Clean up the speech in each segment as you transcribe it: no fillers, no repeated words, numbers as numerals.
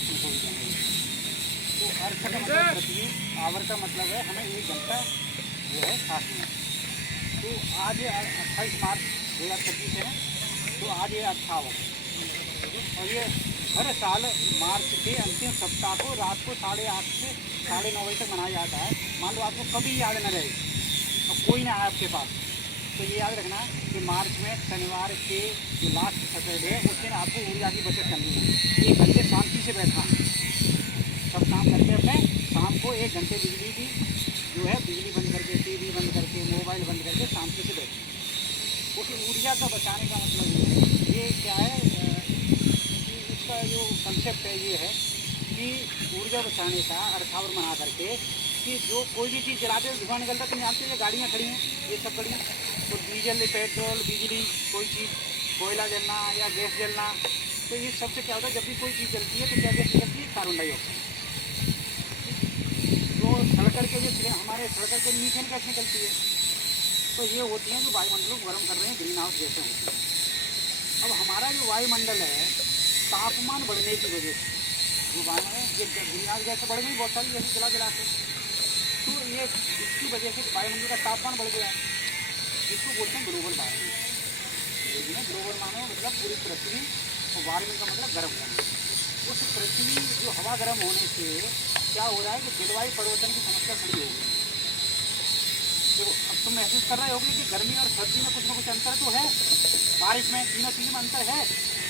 तुमको भी देंगे। तो अर्थ का मतलब पृथ्वी, आवर का मतलब है हमें 1 घंटा जो है साथ में। तो आज 28 मार्च 2025 है, तो आज ये 58 और ये हर साल मार्च के अंतिम सप्ताह को रात को 8:30 से 9:30 बजे तक मनाया जाता है। मान लो आपको कभी याद न रहे और कोई ना आए आपके पास, तो ये याद रखना कि मार्च में शनिवार के जो लास्ट सैटरडे है उस दिन आपको ऊर्जा की बचत करनी है। 1 घंटे शांति से बैठना, सब काम करके अपने शाम को 1 घंटे बिजली की जो है बिजली बंद करके, टीवी बंद करके, मोबाइल बंद करके शांति से बैठना। उस ऊर्जा का बचाने का मतलब ये क्या है कि इसका जो कंसेप्ट है ये है कि ऊर्जा बचाने का अर्थावर मना करके कि जो कोई भी चीज़ जलाते हुए धुआं निकलता है, तुम जानते हो गाड़ियाँ खड़ी हैं ये सब खड़ी हैं, तो डीजल, पेट्रोल, बिजली, कोई चीज़, कोयला जलना या गैस जलना, तो ये सबसे क्या होता है जब भी कोई चीज़ जलती है तो क्या गैस निकलती है? Carbon dioxide. तो सड़कर के जो हमारे सड़कर के मीथेन गैस निकलती है, तो ये होती हैं जो वायुमंडल को गर्म कर रहे हैं, ग्रीन हाउस गैसें होती हैं। अब हमारा जो वायुमंडल है तापमान बढ़ने की वजह से जो वायुमंडल ये ग्रीन हाउस गैसें बढ़ गई बहुत सारी जैसे जला के, तो ये इसकी वजह से वायुमंडल का तापमान बढ़ गया है, जिसको बोलते हैं ग्लोबल वार्मिंग। ग्लोबल मानो मतलब पूरी पृथ्वी, और वार्मिंग का मतलब गर्म होना। उस पृथ्वी जो हवा गर्म होने से क्या हो रहा है कि जलवायु परिवर्तन की समस्या खड़ी हो गई। देखो अब तुम महसूस कर रहे होगे कि गर्मी और सर्दी में कुछ ना कुछ अंतर तो है, बारिश में, तीनों चीज़ में अंतर है।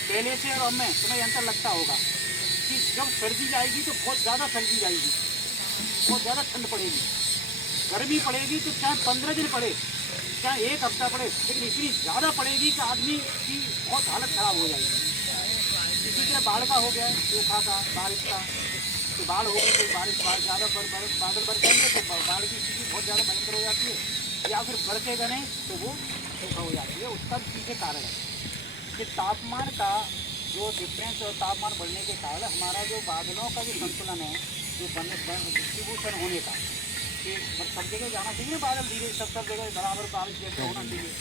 पहले से और अब में तुम्हें अंतर लगता होगा कि जब सर्दी जाएगी तो बहुत ज़्यादा सर्दी जाएगी, बहुत ज़्यादा ठंड पड़ेगी। गर्मी पड़ेगी तो चाहे 15 दिन पड़े, चाहे 1 हफ्ता पड़े, लेकिन इतनी ज़्यादा पड़ेगी कि आदमी की बहुत हालत ख़राब हो जाएगी। इसी तरह बाढ़ का हो गया है, सूखा का, बारिश का, तो बाढ़ हो गई तो बारिश ज़्यादा बादल बढ़ जाएंगे तो बाढ़ की स्थिति बहुत ज़्यादा भयंकर हो जाती है, या फिर बढ़ते गए तो वो सूखा हो जाती है। उसका पीछे कारण है कि तापमान का जो डिफरेंस और तापमान बढ़ने के कारण हमारा जो बादलों का जो संतुलन है, जो डिस्ट्रीब्यूशन होने का, कि सब जगह जाना चाहिए ना बादल, धीरे सब जगह बराबर बारिश जैसे होना चाहिए,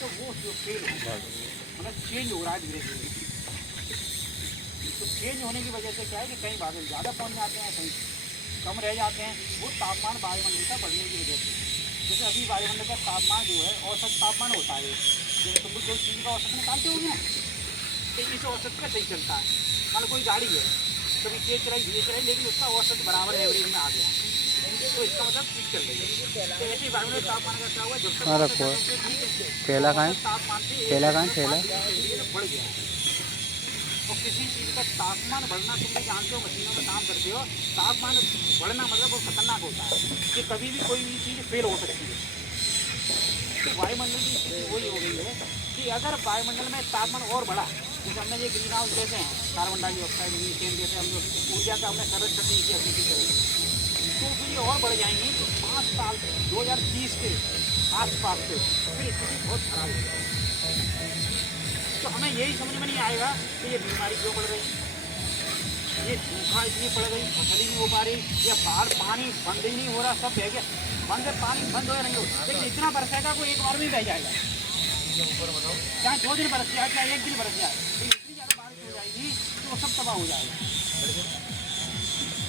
तो वो जो फेल हो रहा है, मतलब चेंज हो रहा है धीरे धीरे। तो चेंज होने की वजह से क्या है कि कहीं बादल ज़्यादा पहुंच जाते हैं, कहीं कम रह जाते हैं, वो तापमान वायुमंडल का बढ़ने की वजह से। जैसे अभी वायुमंडल का तापमान जो है औसत तापमान होता है, जैसे तुम कोई चीज़ का औसत निकालते होगे ना, तो इस औसत का सही चलता है। मान लो कोई गाड़ी है, कभी तेज चलाई धीरे चलाई, लेकिन उसका औसत बराबर एवरेज में आ गया, तो इसका मतलब ठीक चल रही है। तो ऐसे ही वायुमंडल तापमान का क्या हुआ, जब तक केला खाएं, तापमान से केला खाएं, केला बढ़ गया। और किसी चीज़ का तापमान बढ़ना, तुम भी जानते हो, मशीनों में काम करते हो, तापमान बढ़ना मतलब वो खतरनाक होता है कि कभी भी कोई भी चीज़ फेल हो सकती है। तो वायुमंडल की स्थिति वही हो गई है कि अगर वायुमंडल में तापमान और बढ़ा, जैसे हमने ये ग्रीन हाउस जैसे हैं, कार्बन डाइऑक्साइड, मीथेन जैसे हम लोग ऊर्जा का हमने संरक्षण नहीं किया किसी तरह से, तो फिर ये और बढ़ जाएंगी। तो 5 साल 2030 के आसपास से फिर स्थिति बहुत खराब हो जाएगी। तो हमें यही समझ में नहीं आएगा कि ये बीमारी क्यों बढ़ रही, ये सूखा इतनी पड़ गई, फसल ही नहीं हो पा रही, या बाहर पानी बंद ही नहीं हो रहा, सब बह गया, बंद पानी बंद हो नहीं हो, लेकिन इतना बरसेगा कोई एक बार में बह जाएगा, चाहे 2 दिन बरस जाए, चाहे 1 दिन बरस जाए, तो इतनी ज़्यादा बारिश हो जाएगी कि वो सब तबाह हो जाएगा।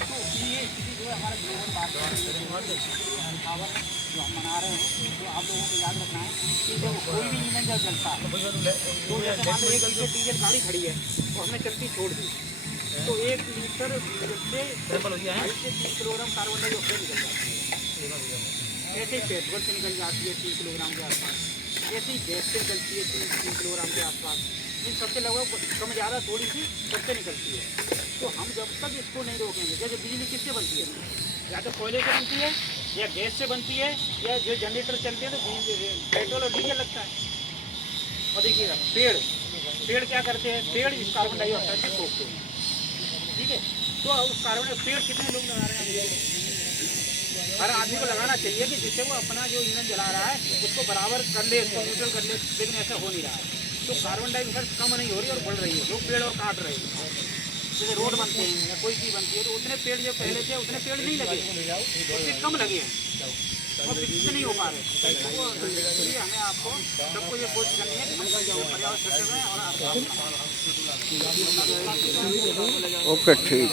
तो ये स्थिति जो है हमारे ग्लोबल वार्मिंग जो हम मना रहे हैं, तो आप लोगों को याद रखना है कि जब कोई भी ईंधन जब जलता है, तो जैसे मान लो 1 लीटर डीजल गाड़ी खड़ी है और हमने चलती छोड़ दी, तो 1 लीटर से 30 किलोग्राम कार्बन डाइऑक्साइड निकल जाती है। ऐसे ही पेट्रोल से निकल जाती है 3 किलोग्राम के आसपास, ऐसे ही गैस से निकलती है 3 किलोग्राम के आसपास, इन सबसे लगभग कम ज़्यादा थोड़ी सी सबसे निकलती है। तो हम जब तक इसको नहीं रोकेंगे, जैसे बिजली किससे बनती है, या तो कोयले से बनती है, या गैस से बनती है, या जो जनरेटर चलते हैं तो पेट्रोल और डीजल लगता है। और देखिएगा पेड़ क्या करते हैं, पेड़ इस कार्बन डाइऑक्साइड को सोखते हैं, ठीक है। तो उस कार्बन पेड़ कितने लोग लगा रहे हैं, हर आदमी को लगाना चाहिए कि जिससे वो अपना जो ईंधन जला रहा है उसको बराबर कर ले, उसको न्यूट्रल कर ले, लेकिन ऐसा हो नहीं रहा है। तो कार्बन डाइऑक्साइड कम नहीं हो रही और बढ़ रही है, लोग पेड़ और काट रहे हैं। जैसे रोड बनते हैं या कोई चीज़ बनती है, तो उतने पेड़ जो पहले थे उतने पेड़ नहीं लगे, उससे कम लगे हैं। वो विकसित नहीं हो पा रहे। तो इसलिए हमें आपको सबको ये कोशिश करनी है कि हम जो पर्यावरण क्षेत्र में और ओके ठीक।